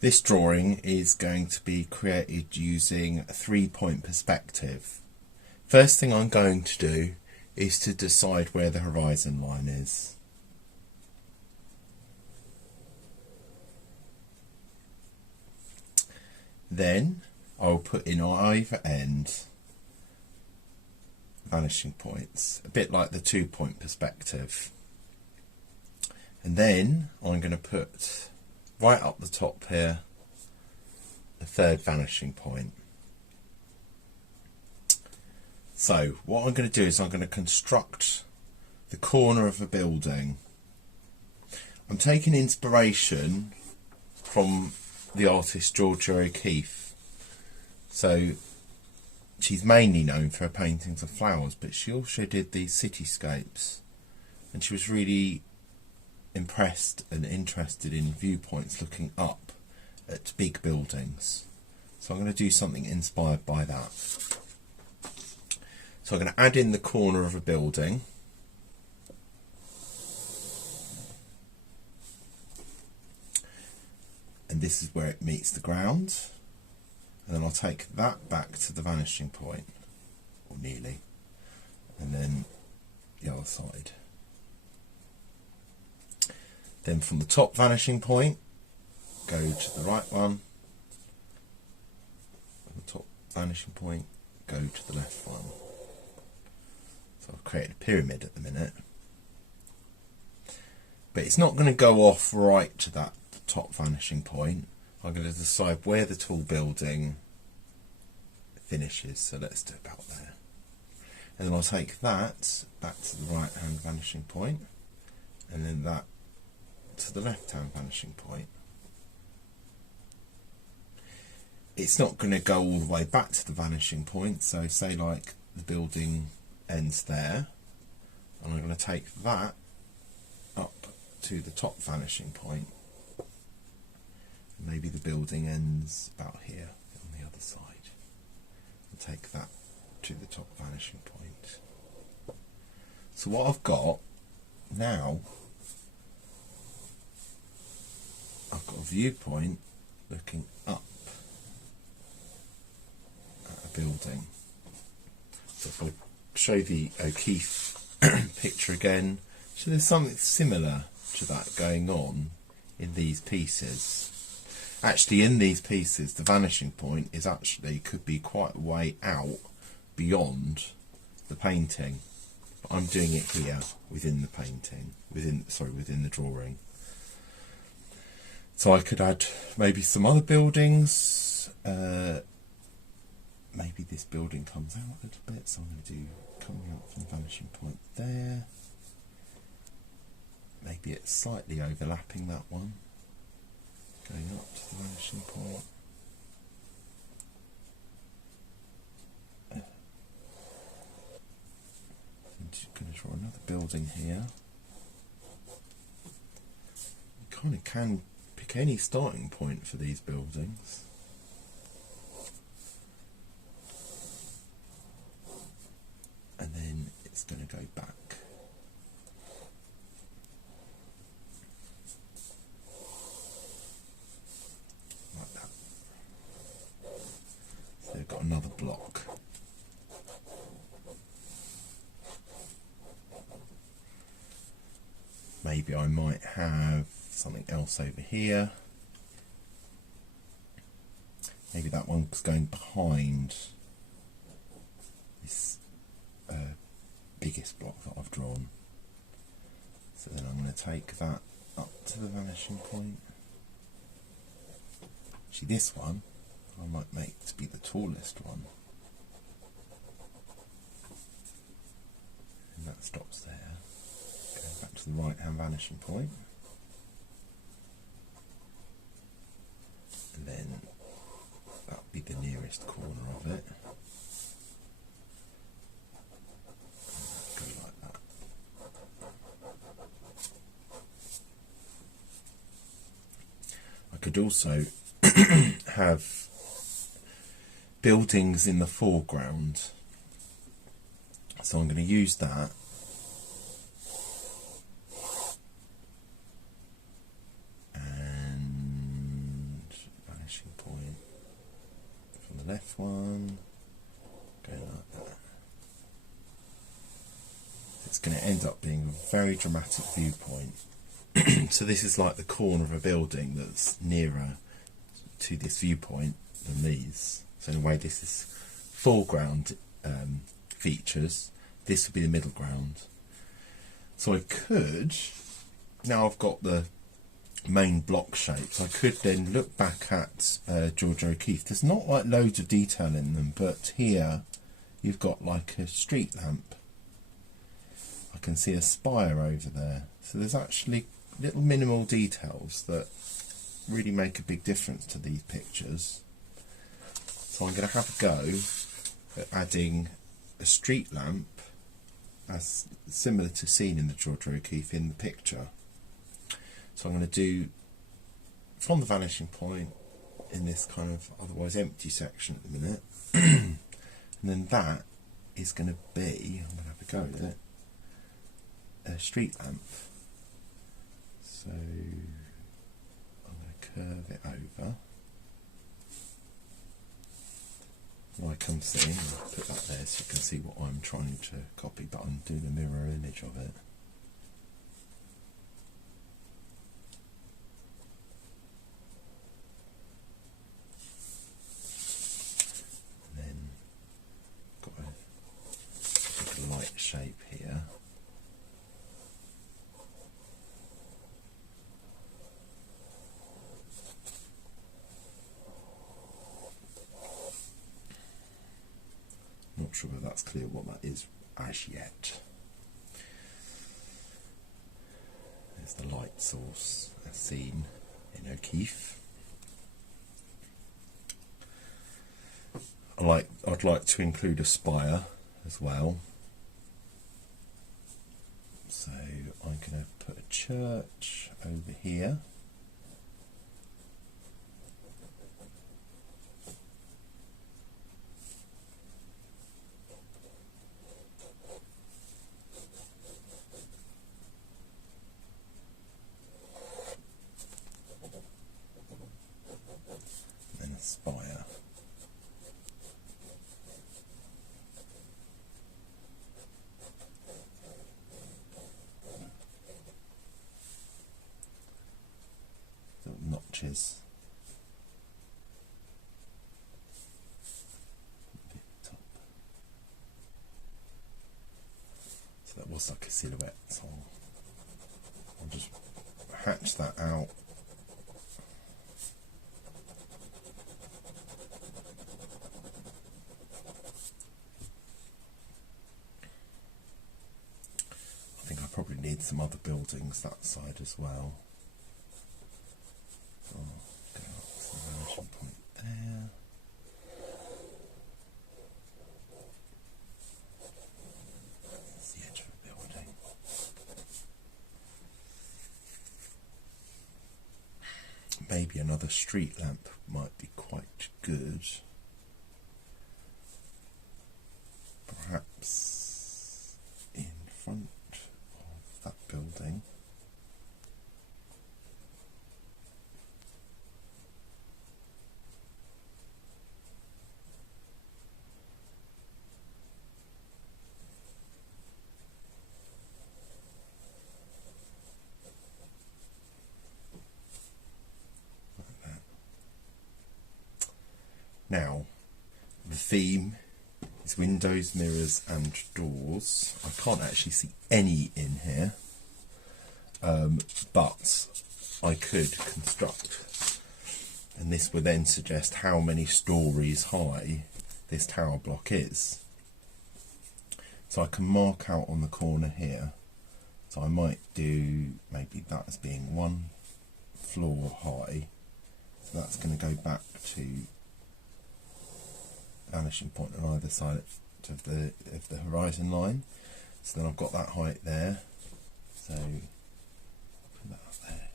This drawing is going to be created using a 3-point perspective. First thing I'm going to do is to decide where the horizon line is. Then I'll put in either end vanishing points, a bit like the 2-point perspective. And then I'm going to put right up the top here a third vanishing point. So what I'm going to do is I'm going to construct the corner of a building. I'm taking inspiration from the artist Georgia O'Keeffe. So she's mainly known for her paintings of flowers, but she also did these cityscapes, and she was really impressed and interested in viewpoints looking up at big buildings. So I'm going to do something inspired by that. So I'm going to add in the corner of a building. And this is where it meets the ground. And then I'll take that back to the vanishing point, or nearly, and then the other side. Then from the top vanishing point, go to the right one. From the top vanishing point, go to the left one. So I've created a pyramid at the minute. But it's not going to go off right to that top vanishing point. I'm going to decide where the tall building finishes. So let's do about there. And then I'll take that back to the right hand vanishing point, and then that to the left hand vanishing point. It's not going to go all the way back to the vanishing point, so say like the building ends there, and I'm going to take that up to the top vanishing point. Maybe the building ends about here on the other side, and take that to the top vanishing point. So what I've got now, I've got a viewpoint looking up at a building. So if I show the O'Keeffe picture again, so there's something similar to that going on in these pieces. Actually, in these pieces, the vanishing point is actually could be quite a way out beyond the painting. But I'm doing it here within the painting, within the drawing. So I could add maybe some other buildings. Maybe this building comes out a little bit, so I'm going to do coming out from the vanishing point there. Maybe it's slightly overlapping that one, going up to the vanishing point. I'm just going to draw another building here. You kind of can pick any starting point for these buildings. And then it's going to go back. Like that. So they've got another block. Maybe I might have something else over here. Maybe that one's going behind this biggest block that I've drawn. So then I'm going to take that up to the vanishing point. Actually, this one I might make to be the tallest one. And that stops there. Going back to the right hand vanishing point. And then that'll be the nearest corner of it. Go like that. I could also have buildings in the foreground, so I'm going to use that. And left one, going like that. It's going to end up being a very dramatic viewpoint. So this is like the corner of a building that's nearer to this viewpoint than these. So in a way this is foreground features, this would be the middle ground. So I could, now I've got the main block shapes, I could then look back at George O'Keeffe. There's not like loads of detail in them, but here you've got like a street lamp. I can see a spire over there. So there's actually little minimal details that really make a big difference to these pictures. So I'm going to have a go at adding a street lamp as similar to seen in the George O'Keeffe in the picture. So I'm going to do from the vanishing point in this kind of otherwise empty section at the minute. And then that is going to be, I'm going to have a go with it, a street lamp. So I'm going to curve it over. Like I'm seeing, I'll put that there so you can see what I'm trying to copy, but I'm doing a mirror image of it. And then got a light shape here. Not sure whether that's clear what that is as yet. There's the light source as seen in O'Keeffe. I'd like to include a spire as well. So I'm going to put a church over here. Spire. Little notches. Top. So that was like a silhouette, so I'll just hatch that out. Probably need some other buildings that side as well. So go up to the vanishing point there. That's the edge of a building. Maybe another street lamp might be quite good. Perhaps in front that building. Like that. Now, the theme is windows, mirrors and doors. I can't actually see any in here, but I could construct, and this would then suggest how many stories high this tower block is. So I can mark out on the corner here, so I might do maybe that as being 1 floor high, so that's going to go back to vanishing point on either side of the horizon line. So then I've got that height there, so put that up there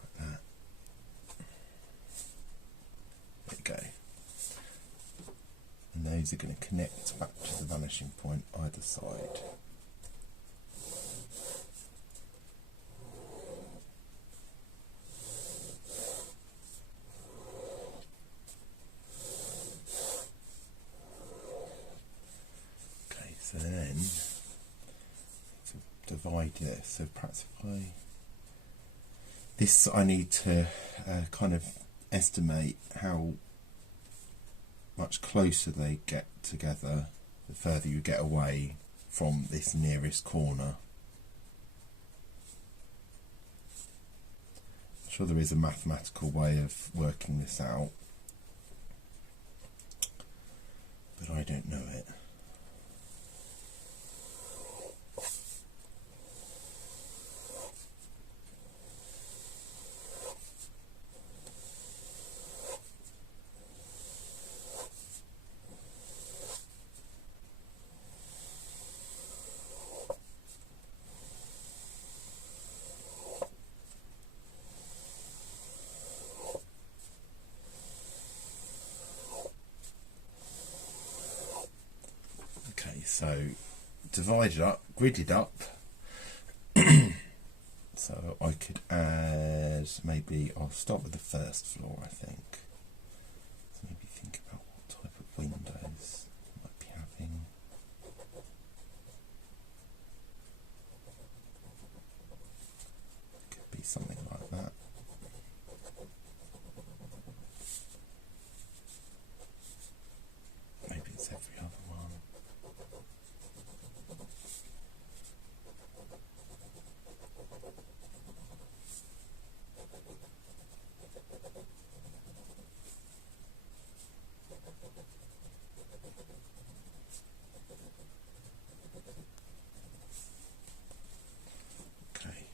like that. There you go. And those are going to connect back to the vanishing point either side. Yeah, so perhaps if I need to kind of estimate how much closer they get together the further you get away from this nearest corner. I'm sure there is a mathematical way of working this out, but I don't know it. So divided up, gridded up, so I could add, maybe I'll start with the first floor, I think. So maybe think about what type of windows I might be having. Could be something like that. Maybe it's every other one. Okay,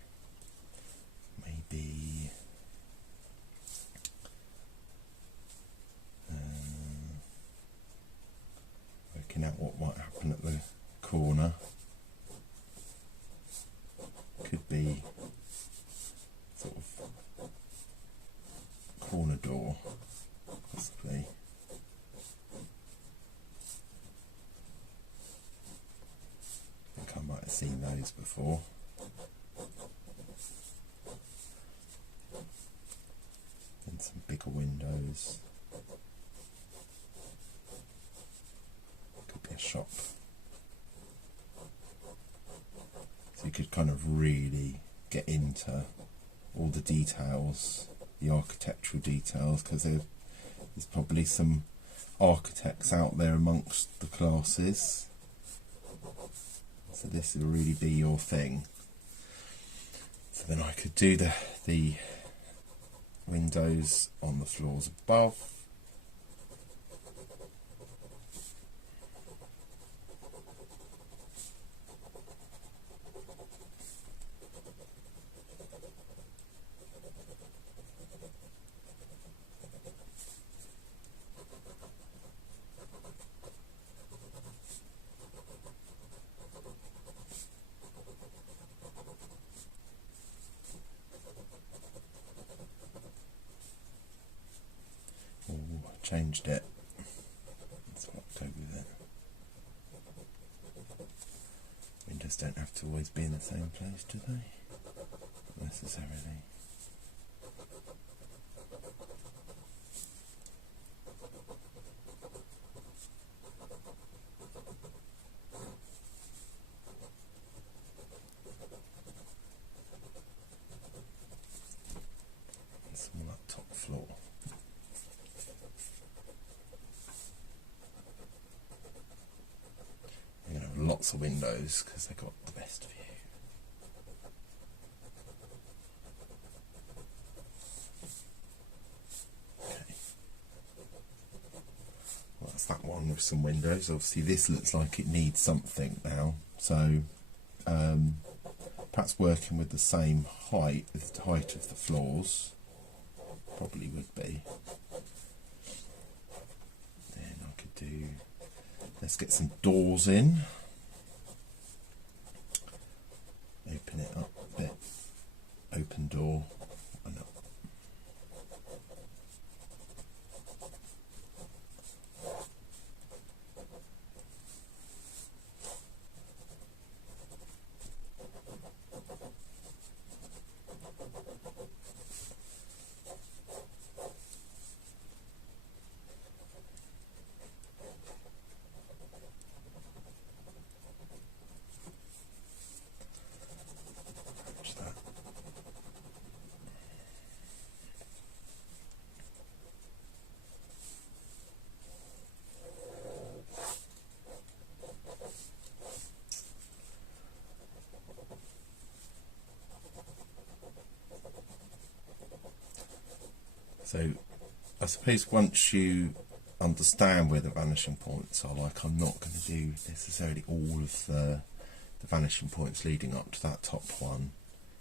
maybe working out what might happen at the corner. Could be sort of corner door, possibly. I think I might have seen those before. And some bigger windows. Could be a shop. So you could kind of really get into all the details, the architectural details, because there's probably some architects out there amongst the classes. So this will really be your thing. So then I could do the windows on the floors above. Changed it. Let's not go with it. Windows don't have to always be in the same place, do they? Not necessarily. It's all that top floor. Lots of windows because they've got the best view. Okay. Well, that's that one with some windows. Obviously this looks like it needs something now, so perhaps working with the same height as the height of the floors probably would be. Then I could do, let's get some doors in. Open it up a bit. Open door. Why not? So I suppose once you understand where the vanishing points are, like I'm not going to do necessarily all of the vanishing points leading up to that top one.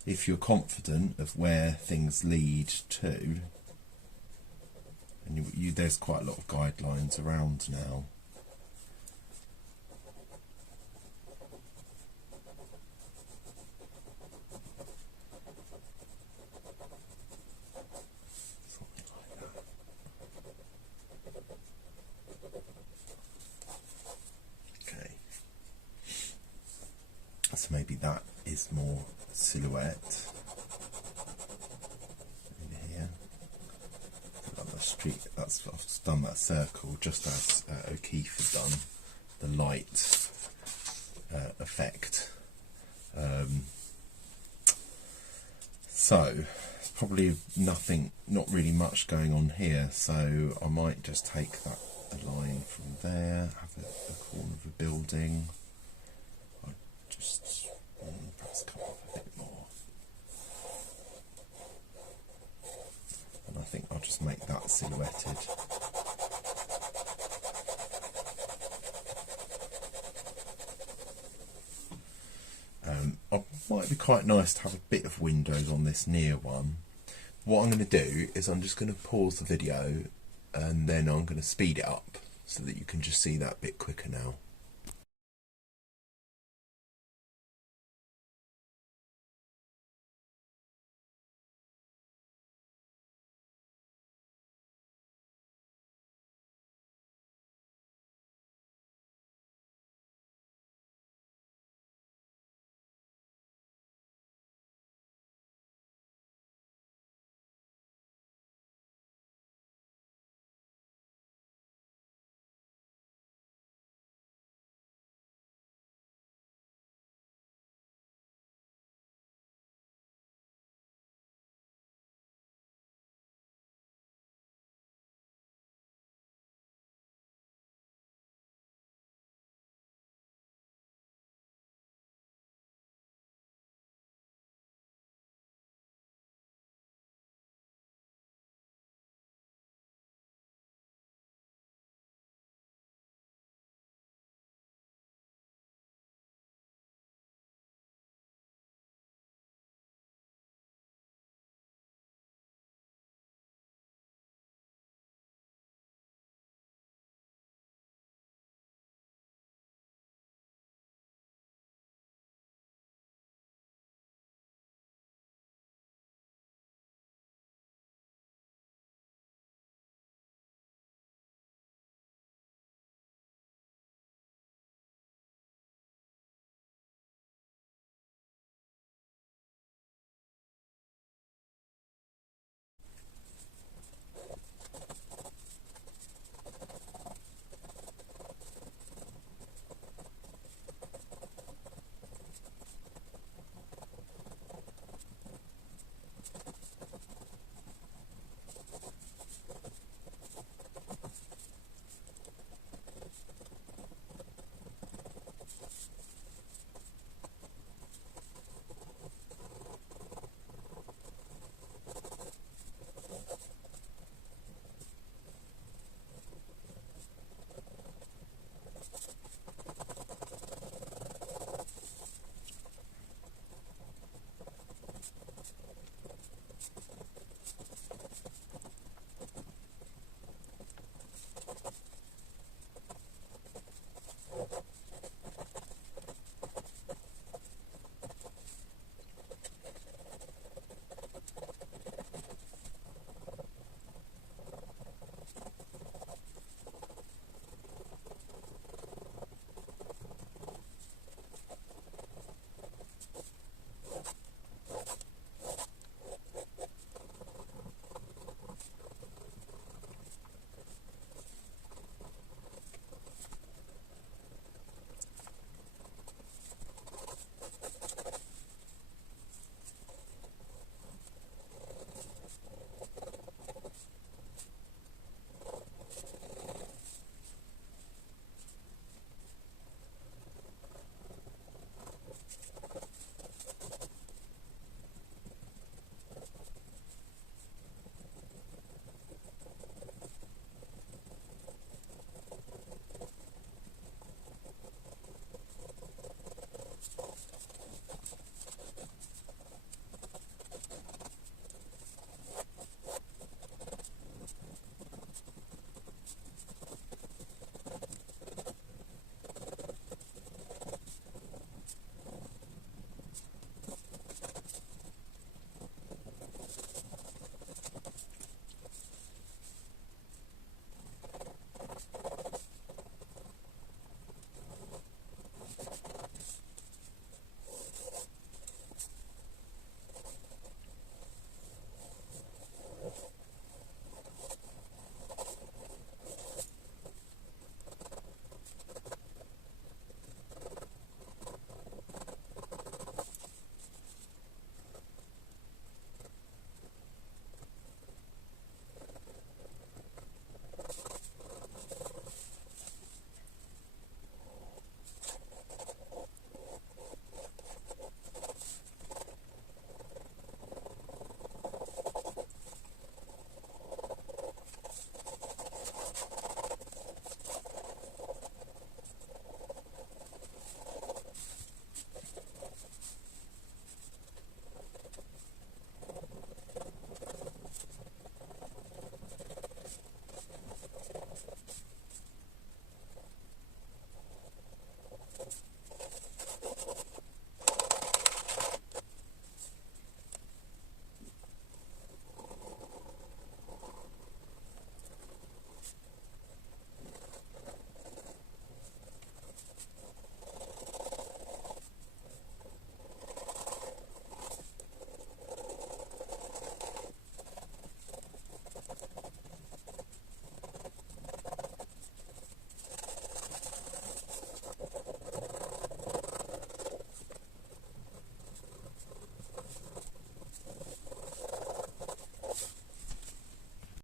If you're confident of where things lead to, and there's quite a lot of guidelines around now. Something like that. Okay. So maybe that is more silhouette in here. On the street, I've done that circle just as O'Keefe had done the light effect. So probably not really much going on here. So I might just take that line from there, have a corner of a building. I just perhaps come up a bit more. And I think I'll just make that silhouetted. It might be quite nice to have a bit of windows on this near one. What I'm going to do is I'm just going to pause the video and then I'm going to speed it up so that you can just see that bit quicker now.